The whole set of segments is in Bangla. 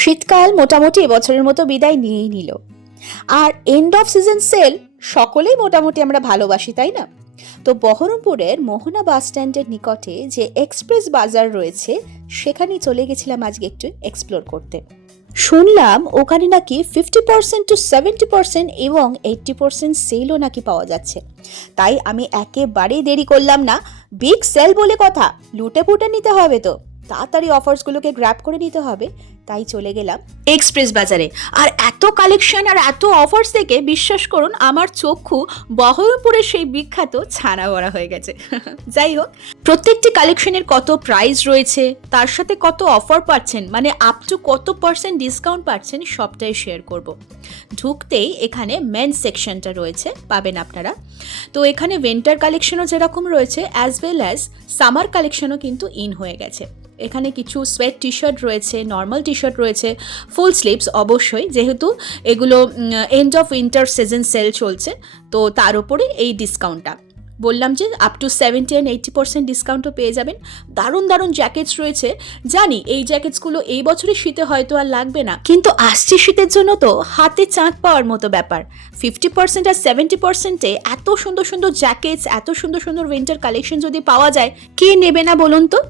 শীতকাল মোটামুটি এবছরের মতো বিদায় নিয়েই নিল। আর এন্ড অফ সিজন সেল সকলেই মোটামুটি আমরা ভালোবাসি, তাই না? তো বহরমপুরের মোহনা বাস স্ট্যান্ডের নিকটে যে এক্সপ্রেস বাজার রয়েছে সেখানেই চলে গেছিলাম আজকে একটু এক্সপ্লোর করতে। শুনলাম ওখানে নাকি 50% to 70% এবং 80% সেলও নাকি পাওয়া যাচ্ছে। তাই আমি একেবারেই দেরি করলাম না, বিগ সেল বলে কথা, লুটে পুটে নিতে হবে, তো তাড়াতাড়ি অফার্সগুলোকে গ্র্যাব করে নিতে হবে। তাই চলে গেলাম এক্সপ্রেস বাজারে। আর এত কালেকশন আর এত অফার্স থেকে বিশ্বাস করুন আমার চক্ষু বহরমপুরের সেই বিখ্যাত ছানা ভরা হয়ে গেছে। যাই হোক, প্রত্যেকটি কালেকশনের কত প্রাইস রয়েছে, তার সাথে কত অফার পাচ্ছেন, মানে আপ টু কত পার্সেন্ট ডিসকাউন্ট পাচ্ছেন, সবটাই শেয়ার করব। ঢুকতেই এখানে মেন্স সেকশনটা রয়েছে, পাবেন আপনারা। তো এখানে উইন্টার কালেকশনও যেরকম রয়েছে অ্যাজ ওয়েল অ্যাজ সামার কালেকশনও কিন্তু ইন হয়ে গেছে। এখানে কিছু সোয়েট টি শার্ট রয়েছে, নর্মাল টি শার্ট রয়েছে, ফুল স্লিভস অবশ্যই, যেহেতু এগুলো end of winter season sale চলছে, তো তার উপরে এই ডিসকাউন্টটা বললাম যে আপ টু 70 and 80% ডিসকাউন্টও পেয়ে যাবেন। দারুণ দারুণ জ্যাকেটস রয়েছে। জানি এই জ্যাকেটসগুলো এই বছরের শীতে হয়তো আর লাগবে না, কিন্তু আসছে শীতের জন্য তো হাতে চাঁদ পাওয়ার মতো ব্যাপার। 50% আর 70%-এ এত সুন্দর সুন্দর জ্যাকেটস, এত সুন্দর সুন্দর উইন্টার কালেকশন যদি পাওয়া যায়, কে নেবে না বলুন তো?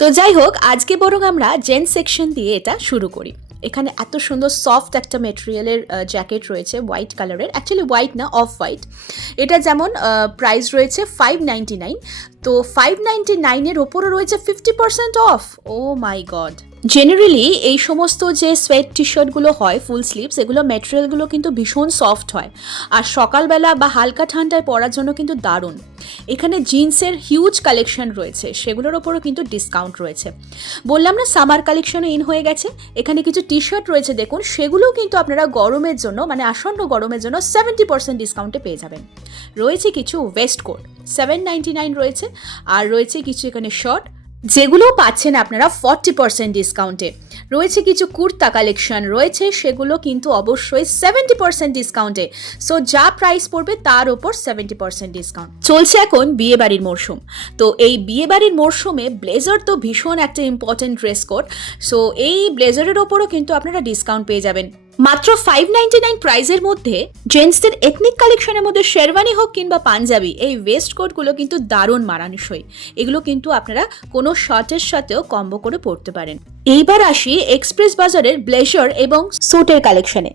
তো যাই হোক, আজকে বরং আমরা জেন্টস সেকশন দিয়ে এটা শুরু করি। এখানে এত সুন্দর সফট একটা মেটেরিয়ালের জ্যাকেট রয়েছে, হোয়াইট কালারের, অ্যাকচুয়ালি হোয়াইট না, অফ হোয়াইট। এটা যেমন প্রাইস রয়েছে 599, তো 599-এর ওপরও রয়েছে 50% off. Oh my God! Generally এই সমস্ত যে সোয়েট টি শার্টগুলো হয় ফুল স্লিভস, এগুলো ম্যাটেরিয়ালগুলো কিন্তু ভীষণ সফট হয়, আর সকালবেলা বা হালকা ঠান্ডায় পরার জন্য কিন্তু দারুণ। এখানে জিন্সের হিউজ কালেকশন রয়েছে, সেগুলোর ওপরও কিন্তু ডিসকাউন্ট রয়েছে। বললাম না সামার কালেকশনও ইন হয়ে গেছে। এখানে কিছু টি শার্ট রয়েছে দেখুন, সেগুলোও কিন্তু আপনারা গরমের জন্য, মানে আসন্ন গরমের জন্য 70% ডিসকাউন্টে পেয়ে যাবেন। রয়েছে কিছু ওয়েস্ট কোট, 799 রয়েছে, আর রয়েছে কিছু এখানে শর্ট, যেগুলোও পাচ্ছেন আপনারা 40% ডিসকাউন্টে। রয়েছে কিছু কুর্তা কালেকশন রয়েছে, সেগুলো কিন্তু অবশ্যই 70% ডিসকাউন্টে। সো যা প্রাইস পড়বে তার ওপর 70% ডিসকাউন্ট চলছে। এখন বিয়েবাড়ির মরশুম, তো এই বিয়েবাড়ির মরশুমে ব্লেজার তো ভীষণ একটা ইম্পর্টেন্ট ড্রেস কোড। সো এই ব্লেজারের ওপরও কিন্তু আপনারা ডিসকাউন্ট পেয়ে যাবেন। মাত্র 599 প্রাইজের মধ্যে জেন্টসদের এথনিক কালেকশনের মধ্যে শেরওয়ানি হোক কিংবা পাঞ্জাবি, এই ওয়েস্ট কোটগুলো কিন্তু দারুণ মানানসই। এগুলো কিন্তু আপনারা কোনো শার্টের সাথেও কম্বো করে পরতে পারেন। এইবার আসি এক্সপ্রেস বাজারের ব্লেজার এবং স্যুটের কালেকশনে।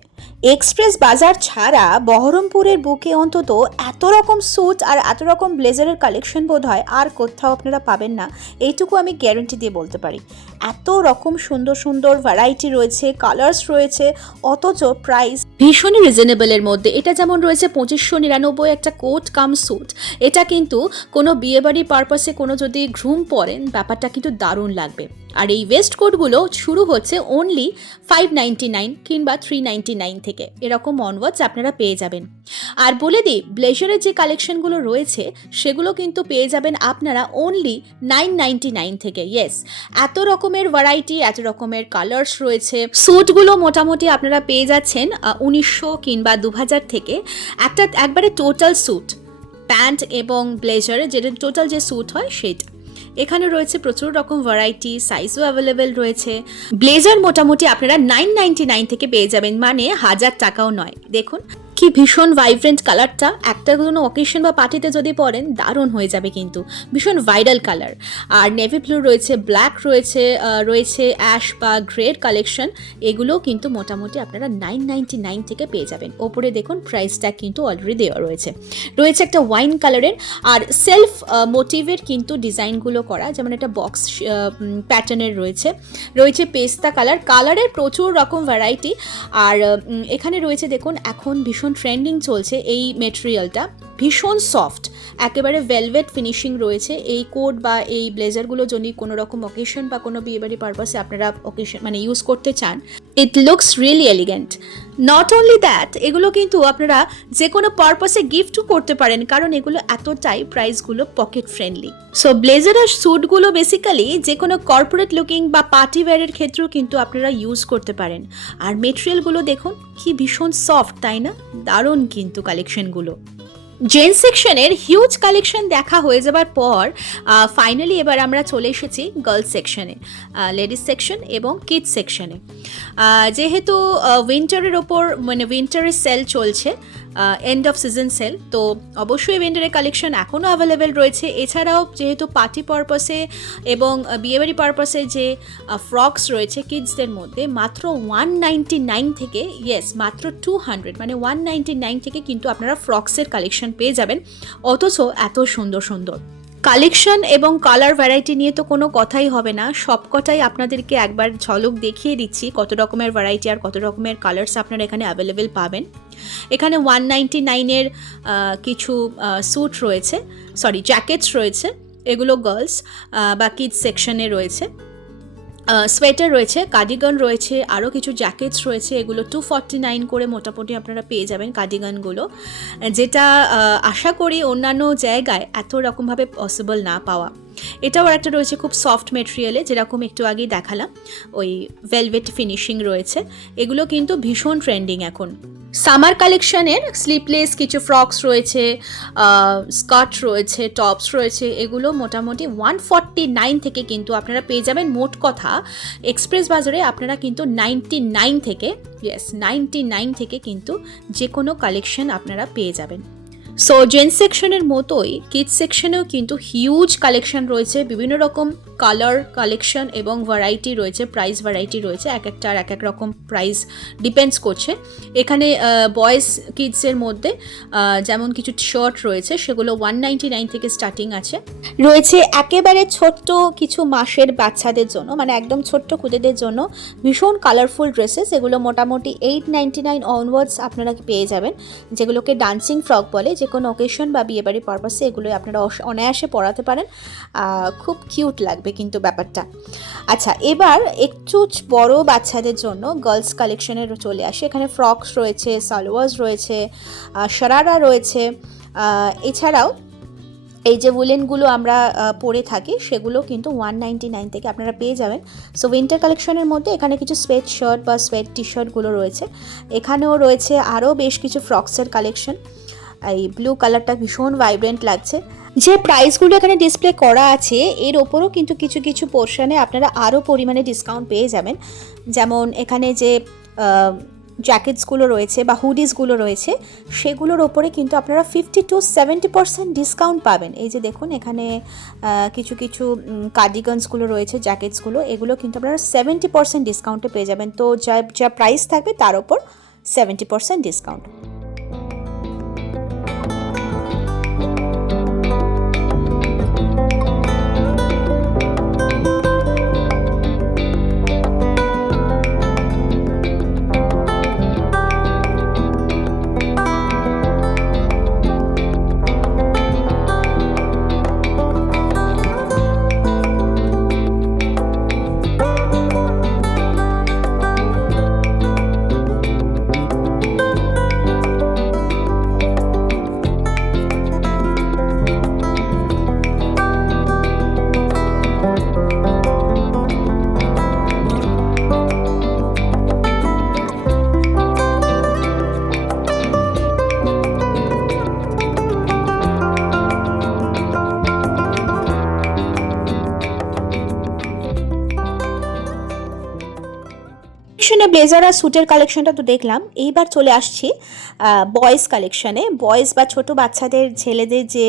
এক্সপ্রেস বাজার ছাড়া বহরমপুরের বুকে অন্তত এত রকম স্যুট আর এত রকম ব্লেজারের কালেকশন বোধ হয় আর কোথাও আপনারা পাবেন না, এইটুকু আমি গ্যারান্টি দিয়ে বলতে পারি। এত রকম সুন্দর সুন্দর ভ্যারাইটি রয়েছে, কালার্স রয়েছে, অথচ প্রাইস ভীষণই রিজনেবলের মধ্যে। এটা যেমন রয়েছে 2599 একটা কোট কাম স্যুট, এটা কিন্তু কোনো বিয়েবাড়ির পারপাসে কোনো যদি গ্রুম পরেন, ব্যাপারটা কিন্তু দারুণ লাগবে। আর এই ওয়েস্ট কোটগুলো শুরু হচ্ছে অনলি 599 কিংবা 399 থেকে, এরকম অনওয়ার্ডস আপনারা পেয়ে যাবেন। আর বলে দিই, ব্লেজারের যে কালেকশনগুলো রয়েছে সেগুলো কিন্তু পেয়ে যাবেন আপনারা অনলি 999 থেকে। ইয়েস, এত রকমের ভ্যারাইটি, এত রকমের কালার্স রয়েছে। স্যুটগুলো মোটামুটি আপনারা পেয়ে যাচ্ছেন 1900 কিংবা 2000 থেকে। একবারে টোটাল স্যুট, প্যান্ট এবং ব্লেজারের যেটা টোটাল যে স্যুট হয় সেটা। এখানে রয়েছে প্রচুর রকম ভ্যারাইটি, সাইজও অ্যাভেলেবেল রয়েছে। ব্লেজার মোটামুটি আপনারা 999 থেকে পেয়ে যাবেন, মানে 1000 টাকাও নয়। দেখুন কি ভীষণ ভাইব্রেন্ট কালারটা, একটা কোনো অকেশন বা পার্টিতে যদি পরেন দারুণ হয়ে যাবে, কিন্তু ভীষণ ভাইরাল কালার। আর নেভি ব্লু রয়েছে, ব্ল্যাক রয়েছে, রয়েছে অ্যাশ বা গ্রের কালেকশন, এগুলোও কিন্তু মোটামুটি আপনারা 999 থেকে পেয়ে যাবেন। ওপরে দেখুন প্রাইসটা কিন্তু অলরেডি দেওয়া রয়েছে। রয়েছে একটা ওয়াইন কালারের আর সেলফ মোটিভের কিন্তু ডিজাইনগুলো করা, যেমন একটা বক্স প্যাটার্নের রয়েছে। রয়েছে পেস্তা কালারের প্রচুর রকম ভ্যারাইটি। আর এখানে রয়েছে দেখুন, এখন ভীষণ ট্রেন্ডিং চলছে এই মেটেরিয়ালটা, ভীষণ সফট, একেবারে ভেলভেট ফিনিশিং রয়েছে। এই কোট বা এই ব্লেজারগুলো যদি কোনো রকম অকেশন বা কোনো বিয়েবাড়ি পারপাসে আপনারা অকেশন মানে ইউজ করতে চান, it looks really elegant. Not only that, এগুলো কিন্তু আপনারা যে কোনো পারপাসে গিফটও করতে পারেন, কারণ এগুলো এতটাই প্রাইসগুলো পকেট ফ্রেন্ডলি। সো ব্লেজার আর স্যুটগুলো বেসিক্যালি যে কোনো কর্পোরেট লুকিং বা পার্টি ওয়্যারের ক্ষেত্রেও কিন্তু আপনারা ইউজ করতে পারেন। আর মেটেরিয়ালগুলো দেখুন কি ভীষণ সফট, তাই না? দারুণ কিন্তু কালেকশনগুলো। জেন্টস সেকশনের হিউজ কালেকশন দেখা হয়ে যাবার পর ফাইনালি এবার আমরা চলে এসেছি গার্লস সেকশনে, লেডিস সেকশন এবং কিডস সেকশনে। যেহেতু উইন্টারের ওপর মানে উইন্টারের সেল চলছে, এন্ড অফ সিজন সেল, তো অবশ্যই উইন্টারের কালেকশন এখনও অ্যাভেলেবেল রয়েছে। এছাড়াও যেহেতু পার্টি পারপাসে এবং বিয়েবাড়ি পারপাসে যে ফ্রকস রয়েছে কিডসদের মধ্যে, মাত্র 199 থেকে, ইয়েস মাত্র 200 মানে 199 থেকে কিন্তু আপনারা ফ্রক্সের কালেকশন পেয়ে যাবেন, অথচ এত সুন্দর সুন্দর কালেকশন এবং কালার ভ্যারাইটি নিয়ে তো কোনো কথাই হবে না। সবকটাই আপনাদেরকে একবার ঝলক দেখিয়ে দিচ্ছি কত রকমের ভ্যারাইটি আর কত রকমের কালার্স আপনারা এখানে অ্যাভেলেবেল পাবেন। এখানে 199-এর কিছু স্যুট রয়েছে, সরি জ্যাকেটস রয়েছে, এগুলো গার্লস বা কিডস সেকশনে রয়েছে। সোয়েটার রয়েছে, কার্ডিগান রয়েছে, আরও কিছু জ্যাকেটস রয়েছে, এগুলো 249 করে মোটামুটি আপনারা পেয়ে যাবেন কার্ডিগানগুলো, যেটা আশা করি অন্যান্য জায়গায় এত রকমভাবে পসিবল না পাওয়া। এটাও একটা রয়েছে খুব সফট মেটেরিয়ালে, যেরকম একটু আগেই দেখালাম, ওই ভেলভেট ফিনিশিং রয়েছে। এগুলো কিন্তু ভীষণ ট্রেন্ডিং এখন। সামার কালেকশনের স্লিপলেস কিছু ফ্রকস রয়েছে, স্কার্ট রয়েছে, টপস রয়েছে, এগুলো মোটামুটি 149 থেকে কিন্তু আপনারা পেয়ে যাবেন। মোট কথা এক্সপ্রেস বাজারে আপনারা কিন্তু 99 থেকে, ইয়েস 99 থেকে কিন্তু যে কোনো কালেকশন আপনারা পেয়ে যাবেন। সো জেন্টস সেকশনের মতোই কিডস সেকশনেও কিন্তু হিউজ কালেকশন রয়েছে, বিভিন্ন রকম কালার কালেকশন এবং ভ্যারাইটি রয়েছে, প্রাইস ভ্যারাইটি রয়েছে, এক একটার এক এক রকম প্রাইস ডিপেন্ডস করছে। এখানে বয়েজ কিডসের মধ্যে যেমন কিছু শার্ট রয়েছে, সেগুলো 199 থেকে স্টার্টিং আছে। রয়েছে একেবারে ছোট্ট কিছু মাসের বাচ্চাদের জন্য, মানে একদম ছোট্ট খুদেদের জন্য ভীষণ কালারফুল ড্রেসেস, এগুলো মোটামুটি 899 অনওয়ার্ডস আপনারা পেয়ে যাবেন, যেগুলোকে ডান্সিং ফ্রক বলে। যে কোনো অকেশন বা বিয়েবাড়ি পারপাসে এগুলো আপনারা অনায়াসে পরাতে পারেন, খুব কিউট লাগবে কিন্তু ব্যাপারটা। আচ্ছা, এবার একটু বড় বাচ্চাদের জন্য গার্লস কালেকশনের চলে আসে। এখানে ফ্রকস রয়েছে, সালোয়ার্স রয়েছে, শারারা রয়েছে, এছাড়াও এই যে উলেনগুলো আমরা পরে থাকি সেগুলো কিন্তু 199 থেকে আপনারা পেয়ে যাবেন। সো উইন্টার কালেকশনের মধ্যে এখানে কিছু সোয়েট শার্ট বা সোয়েট টি শার্টগুলো রয়েছে। এখানেও রয়েছে আরও বেশ কিছু ফ্রক্সের কালেকশন। এই ব্লু কালারটা ভীষণ ভাইব্রেন্ট লাগছে। যে প্রাইসগুলো এখানে ডিসপ্লে করা আছে এর ওপরও কিন্তু কিছু কিছু পোর্শনে আপনারা আরও পরিমাণে ডিসকাউন্ট পেয়ে যাবেন। যেমন এখানে যে জ্যাকেটসগুলো রয়েছে বা হুডিসগুলো রয়েছে, সেগুলোর ওপরে কিন্তু আপনারা 50 to 70% ডিসকাউন্ট পাবেন। এই যে দেখুন এখানে কিছু কিছু কার্ডিগানসগুলো রয়েছে, জ্যাকেটসগুলো, এগুলো কিন্তু আপনারা 70% ডিসকাউন্টে পেয়ে যাবেন। তো যা প্রাইস থাকবে তার ওপর 70% ডিসকাউন্ট। ব্লেজার আর স্যুটের কালেকশনটা তো দেখলাম, এইবার চলে আসছি বয়েজ কালেকশনে। বয়েজ বা ছোট বাচ্চাদের ছেলেদের যে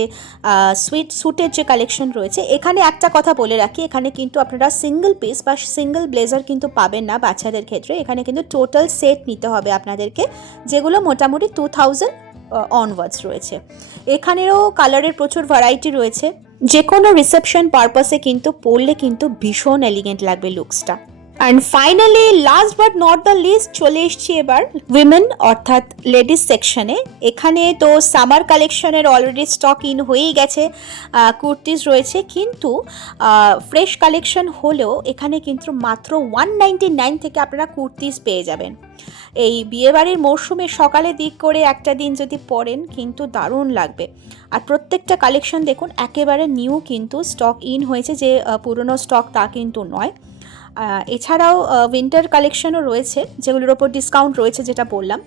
স্যুটের যে কালেকশন রয়েছে, এখানে একটা কথা বলে রাখি, এখানে কিন্তু আপনারা সিঙ্গেল পিস বা সিঙ্গেল ব্লেজার কিন্তু পাবেন না বাচ্চাদের ক্ষেত্রে। এখানে কিন্তু টোটাল সেট নিতে হবে আপনাদেরকে, যেগুলো মোটামুটি 2000 অনওয়ার্ডস রয়েছে। এখানেও কালারের প্রচুর ভ্যারাইটি রয়েছে, যে কোনো রিসেপশন পারপাসে কিন্তু পরলে কিন্তু ভীষণ এলিগেন্ট লাগবে লুকসটা। And finally last but not the least চলে এসছি এবার উইমেন অর্থাৎ লেডিস সেকশনে। এখানে তো সামার কালেকশনের অলরেডি স্টক ইন হয়েই গেছে, কুর্তিস রয়েছে, কিন্তু ফ্রেশ কালেকশন হলেও এখানে কিন্তু মাত্র 199 থেকে আপনারা কুর্তিস পেয়ে যাবেন। এই বিয়েবাড়ির মরশুমে সকালে দিক করে একটা দিন যদি পরেন কিন্তু দারুণ লাগবে। আর প্রত্যেকটা কালেকশন দেখুন একেবারে নিউ, কিন্তু স্টক ইন হয়েছে, যে পুরনো স্টক তা কিন্তু নয়। এছাড়াও উইন্টার কালেকশনও রয়েছে, যেগুলোর ওপর ডিসকাউন্ট রয়েছে, যেটা বললাম।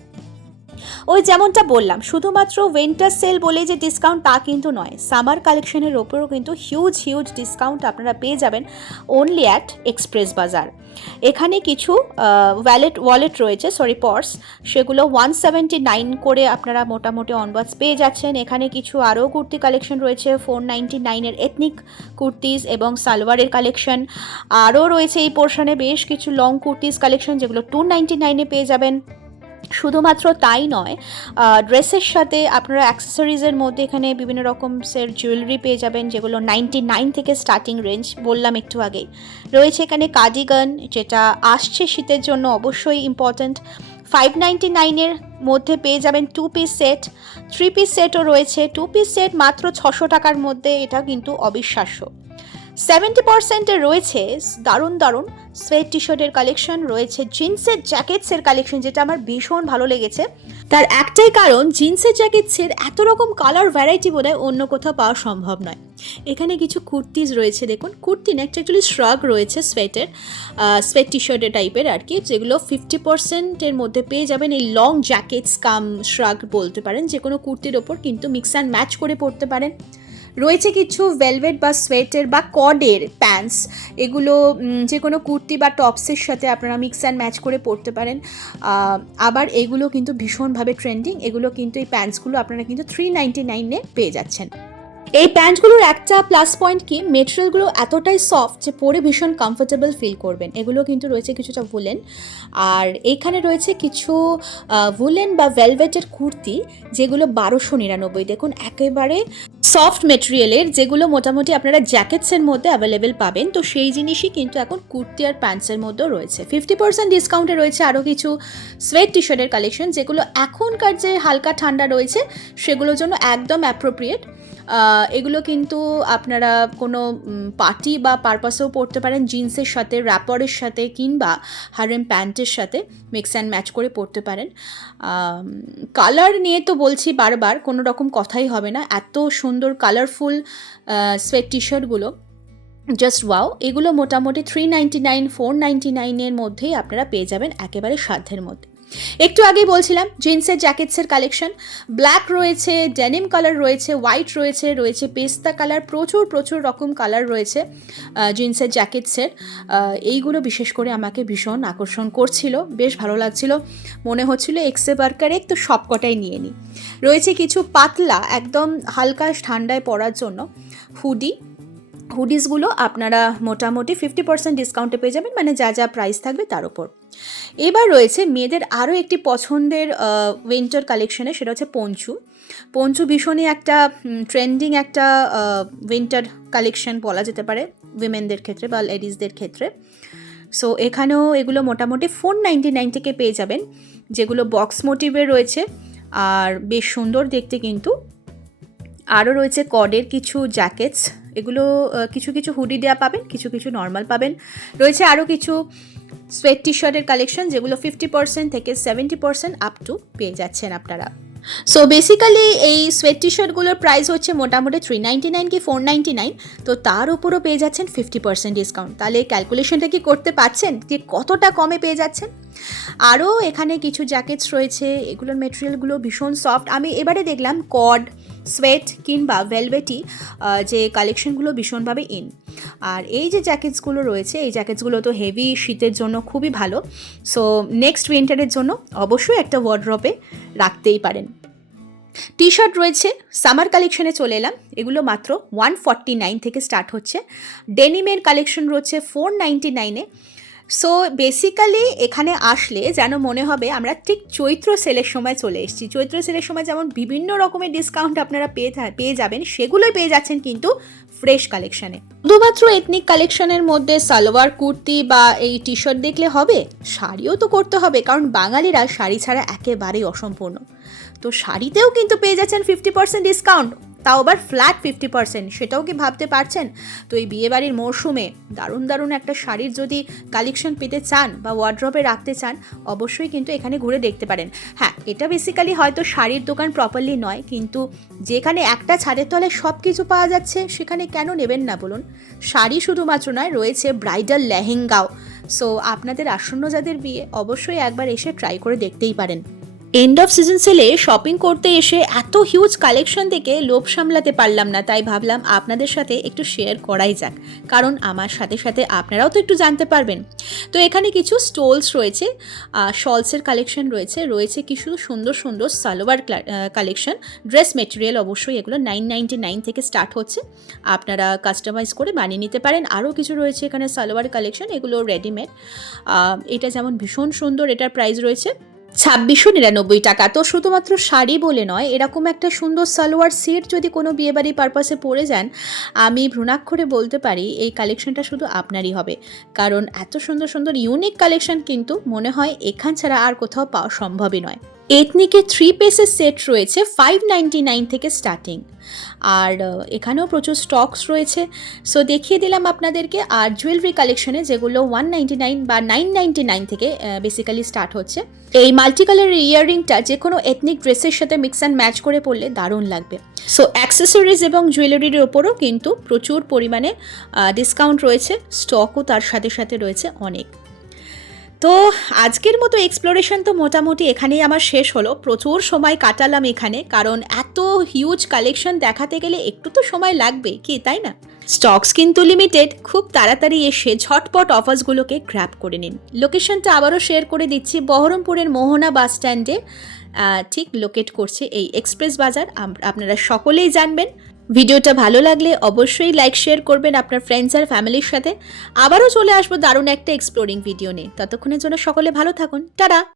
ওই যেমনটা বললাম, শুধুমাত্র উইন্টার সেল বলে যে ডিসকাউন্ট তা কিন্তু নয়, সামার কালেকশনের ওপরও কিন্তু হিউজ ডিসকাউন্ট আপনারা পেয়ে যাবেন অনলি অ্যাট এক্সপ্রেস বাজার। এখানে কিছু ওয়ালেট রয়েছে, পার্স, সেগুলো 179 করে আপনারা মোটামুটি অনওয়ার্ডস পেয়ে যাচ্ছেন। এখানে কিছু আরও কুর্তি কালেকশন রয়েছে 499-এর এথনিক কুর্তিজ এবং সালোয়ারের কালেকশন। আরও রয়েছে এই পোর্শনে বেশ কিছু লং কুর্তিজ কালেকশন যেগুলো 299-এ পেয়ে যাবেন। শুধুমাত্র তাই নয়, ড্রেসের সাথে আপনারা অ্যাক্সেসরিজের মধ্যে এখানে বিভিন্ন রকমের জুয়েলারি পেয়ে যাবেন যেগুলো 99 থেকে স্টার্টিং রেঞ্জ, বললাম একটু আগেই। রয়েছে এখানে কার্ডিগান, যেটা আসছে শীতের জন্য অবশ্যই ইম্পর্ট্যান্ট, 599-এর মধ্যে পেয়ে যাবেন 2 পিস সেট, 3 পিস সেটও রয়েছে। 2 পিস সেট মাত্র 600 টাকার মধ্যে, এটা কিন্তু অবিশ্বাস্য। 70%-এ রয়েছে দারুণ সোয়েট টি শার্টের কালেকশন, রয়েছে জিন্সের জ্যাকেটসের কালেকশন, যেটা আমার ভীষণ ভালো লেগেছে। তার একটাই কারণ, জিন্সের জ্যাকেটসের এত রকম কালার ভ্যারাইটি বোধহয় অন্য কোথাও পাওয়া সম্ভব নয়। এখানে কিছু কুর্তিজ রয়েছে, দেখুন কুর্তি না, অ্যাকচুয়ালি শ্রাগ রয়েছে সোয়েট টি শার্টের টাইপের আর কি, যেগুলো 50%-এর মধ্যে পেয়ে যাবেন। এই লং জ্যাকেটস কাম শ্রাগ বলতে পারেন, যে কোনো কুর্তির ওপর কিন্তু মিক্স অ্যান্ড ম্যাচ করে পরতে পারেন। রয়েছে কিছু ভেলভেট বা সোয়েটের বা কডের প্যান্টস, এগুলো যে কোনো কুর্তি বা টপসের সাথে আপনারা মিক্স অ্যান্ড ম্যাচ করে পরতে পারেন। আবার এগুলো কিন্তু ভীষণভাবে ট্রেন্ডিং, এগুলো কিন্তু এই প্যান্টসগুলো আপনারা কিন্তু 399-এ পেয়ে যাচ্ছেন। এই প্যান্টগুলোর একটা প্লাস পয়েন্ট কি, মেটেরিয়ালগুলো এতটাই সফট যে পরে ভীষণ কমফোর্টেবল ফিল করবেন। এগুলো কিন্তু রয়েছে কিছুটা ভুলেন, আর এইখানে রয়েছে কিছু ভুলেন বা ভেলভেটের কুর্তি যেগুলো 1299, দেখুন একেবারে সফট মেটেরিয়ালের, যেগুলো মোটামুটি আপনারা জ্যাকেটসের মধ্যে অ্যাভেলেবেল পাবেন। তো সেই জিনিসই কিন্তু এখন কুর্তি আর প্যান্টসের মধ্যেও রয়েছে। 50% ডিসকাউন্টে রয়েছে আরও কিছু সোয়েট টি শার্টের কালেকশন, যেগুলো এখনকার যে হালকা ঠান্ডা রয়েছে সেগুলোর জন্য একদম অ্যাপ্রোপ্রিয়েট। এগুলো কিন্তু আপনারা কোনো পার্টি বা পারপাসেও পরতে পারেন, জিন্সের সাথে, র্যাপারের সাথে, কিংবা হারেম প্যান্টের সাথে মিক্স অ্যান্ড ম্যাচ করে পরতে পারেন। কালার নিয়ে তো বলছি বারবার, কোনো রকম কথাই হবে না, এত সুন্দর কালারফুল সোয়েট টি শার্টগুলো জাস্ট ওয়াও। এগুলো মোটামুটি 399, 499-এর মধ্যেই আপনারা পেয়ে যাবেন একেবারে সাধ্যের মধ্যে। একটু আগেই বলছিলাম জিন্সের জ্যাকেটসের কালেকশন, ব্ল্যাক রয়েছে, ডেনিম কালার রয়েছে, হোয়াইট রয়েছে পেস্তা কালার, প্রচুর রকম কালার রয়েছে জিন্সের জ্যাকেটসের। এইগুলো বিশেষ করে আমাকে ভীষণ আকর্ষণ করছিল, বেশ ভালো লাগছিল, মনে হচ্ছিল এক্সে বার্কারে তো সবকটাই নিয়ে নিই। রয়েছে কিছু পাতলা একদম হালকা ঠান্ডায় পরার জন্য হুডিসগুলো আপনারা মোটামুটি 50% ডিসকাউন্টে পেয়ে যাবেন, মানে যা প্রাইস থাকবে তার উপর। এবার রয়েছে মেয়েদের আরও একটি পছন্দের উইন্টার কালেকশনে, সেটা হচ্ছে পঞ্চু ভীষণই একটা ট্রেন্ডিং একটা উইন্টার কালেকশন বলা যেতে পারে উইমেনদের ক্ষেত্রে বা লেডিসদের ক্ষেত্রে। সো এখানেও এগুলো মোটামুটি 499 থেকে পেয়ে যাবেন, যেগুলো বক্স মোটিভের রয়েছে আর বেশ সুন্দর দেখতে কিন্তু। আরও রয়েছে কডের কিছু জ্যাকেটস, এগুলো কিছু হুডি দেওয়া পাবেন, কিছু নর্মাল পাবেন। রয়েছে আরও কিছু সোয়েট টি শার্টের কালেকশন, যেগুলো 50% থেকে 70% আপ টু পেয়ে যাচ্ছেন আপনারা। সো বেসিক্যালি এই সোয়েট টি শার্টগুলোর প্রাইস হচ্ছে মোটামুটি 399 কি 499, তো তার উপরও পেয়ে যাচ্ছেন 50% ডিসকাউন্ট। তাহলে ক্যালকুলেশনটা কি করতে পারছেন যে কতটা কমে পেয়ে যাচ্ছেন? আরও এখানে কিছু জ্যাকেটস রয়েছে, এগুলোর মেটেরিয়ালগুলো ভীষণ সফট। আমি এবারে দেখলাম কড, সোয়েট কিংবা ভেলভেটি যে কালেকশনগুলো ভীষণভাবে ইন। আর এই যে জ্যাকেটসগুলো রয়েছে, এই জ্যাকেটসগুলো তো হেভি শীতের জন্য খুবই ভালো। সো নেক্সট উইন্টারের জন্য অবশ্যই একটা ওয়ার্ড্রপে রাখতেই পারেন। টি শার্ট রয়েছে, সামার কালেকশনে চলে এলাম, এগুলো মাত্র 149 থেকে স্টার্ট হচ্ছে। ডেনিমের কালেকশন রয়েছে 499-এ। সো বেসিক্যালি এখানে আসলে যেন মনে হবে আমরা ঠিক চৈত্র সেলের সময় চলে এসেছি। চৈত্র সেলের সময় যেমন বিভিন্ন রকমের ডিসকাউন্ট আপনারা পেয়ে যাবেন, সেগুলোই পেয়ে যাচ্ছেন কিন্তু ফ্রেশ কালেকশানে। শুধুমাত্র এথনিক কালেকশনের মধ্যে সালোয়ার, কুর্তি বা এই টি শার্ট দেখলে হবে, শাড়িও তো করতে হবে, কারণ বাঙালিরা শাড়ি ছাড়া একেবারেই অসম্পূর্ণ। তো শাড়িতেও কিন্তু পেয়ে যাচ্ছেন 50% ডিসকাউন্ট, তাও আবার ফ্ল্যাট 50%, সেটাও কি ভাবতে পারছেন? তো এই বিয়েবাড়ির মরশুমে দারুণ একটা শাড়ির যদি কালেকশন পেতে চান বা ওয়ার্ড্রপে রাখতে চান, অবশ্যই কিন্তু এখানে ঘুরে দেখতে পারেন। হ্যাঁ, এটা বেসিক্যালি হয়তো শাড়ির দোকান প্রপারলি নয়, কিন্তু যেখানে একটা ছাদের তলে সব কিছু পাওয়া যাচ্ছে সেখানে কেন নেবেন না বলুন? শাড়ি শুধুমাত্র নয়, রয়েছে ব্রাইডাল লেহেঙ্গাও। সো আপনাদের আসন্ন যাদের বিয়ে, অবশ্যই একবার এসে ট্রাই করে দেখতেই পারেন। এন্ড অফ সিজন সেলে শপিং করতে এসে এত হিউজ কালেকশন দেখে লোভ সামলাতে পারলাম না, তাই ভাবলাম আপনাদের সাথে একটু শেয়ার করাই যাক, কারণ আমার সাথে সাথে আপনারাও তো একটু জানতে পারবেন। তো এখানে কিছু স্টোলস রয়েছে, শলসের কালেকশন রয়েছে কিছু সুন্দর সুন্দর সালোয়ার কালেকশন, ড্রেস মেটেরিয়াল অবশ্যই এগুলো 999 থেকে স্টার্ট হচ্ছে, আপনারা কাস্টমাইজ করে বানিয়ে নিতে পারেন। আরও কিছু রয়েছে এখানে সালোয়ার কালেকশন, এগুলো রেডিমেড। এটা যেমন ভীষণ সুন্দর, এটার প্রাইস রয়েছে 2699 টাকা। তো শুধুমাত্র শাড়ি বলে নয়, এরকম একটা সুন্দর সালোয়ার সেট যদি কোনো বিয়েবাড়ি পারপাসে পরে যান, আমি ভ্রূণাক্ষরে বলতে পারি এই কালেকশনটা শুধু আপনারই হবে, কারণ এত সুন্দর সুন্দর ইউনিক কালেকশন কিন্তু মনে হয় এখান ছাড়া আর কোথাও পাওয়া সম্ভবই নয়। এথনিকের 3 পিসের সেট রয়েছে 599 থেকে স্টার্টিং, আর এখানেও প্রচুর স্টকস রয়েছে, সো দেখিয়ে দিলাম আপনাদেরকে। আর জুয়েলারি কালেকশনে যেগুলো 199 বা 999 থেকে বেসিক্যালি স্টার্ট হচ্ছে। এই মাল্টি কালারের ইয়াররিংটা যে কোনো এথনিক ড্রেসের সাথে মিক্স অ্যান্ড ম্যাচ করে পরলে দারুণ লাগবে। সো অ্যাক্সেসরিজ এবং জুয়েলারির ওপরও কিন্তু প্রচুর পরিমাণে ডিসকাউন্ট রয়েছে, স্টকও তার সাথে সাথে রয়েছে অনেক। তো আজকের মতো এক্সপ্লোরেশন তো মোটামুটি এখানেই আমার শেষ হলো। প্রচুর সময় কাটালাম এখানে, কারণ এত হিউজ কালেকশন দেখাতে গেলে একটু তো সময় লাগবে, কি তাই না? স্টকস কিন্তু লিমিটেড, খুব তাড়াতাড়ি এসে ঝটপট অফার্সগুলোকে গ্র্যাব করে নিন। লোকেশনটা আবারও শেয়ার করে দিচ্ছি, বহরমপুরের মোহনা বাস স্ট্যান্ডে ঠিক লোকেট করছে এই এক্সপ্রেস বাজার, আপনারা সকলেই জানবেন। ভিডিওটা ভালো লাগলে অবশ্যই লাইক শেয়ার করবেন আপনার ফ্রেন্ডস আর ফ্যামিলির সাথে। আবারও চলে আসবো দারুণ একটা এক্সপ্লোরিং ভিডিও নিয়ে, ততক্ষণের জন্য সকলে ভালো থাকুন, টাটা।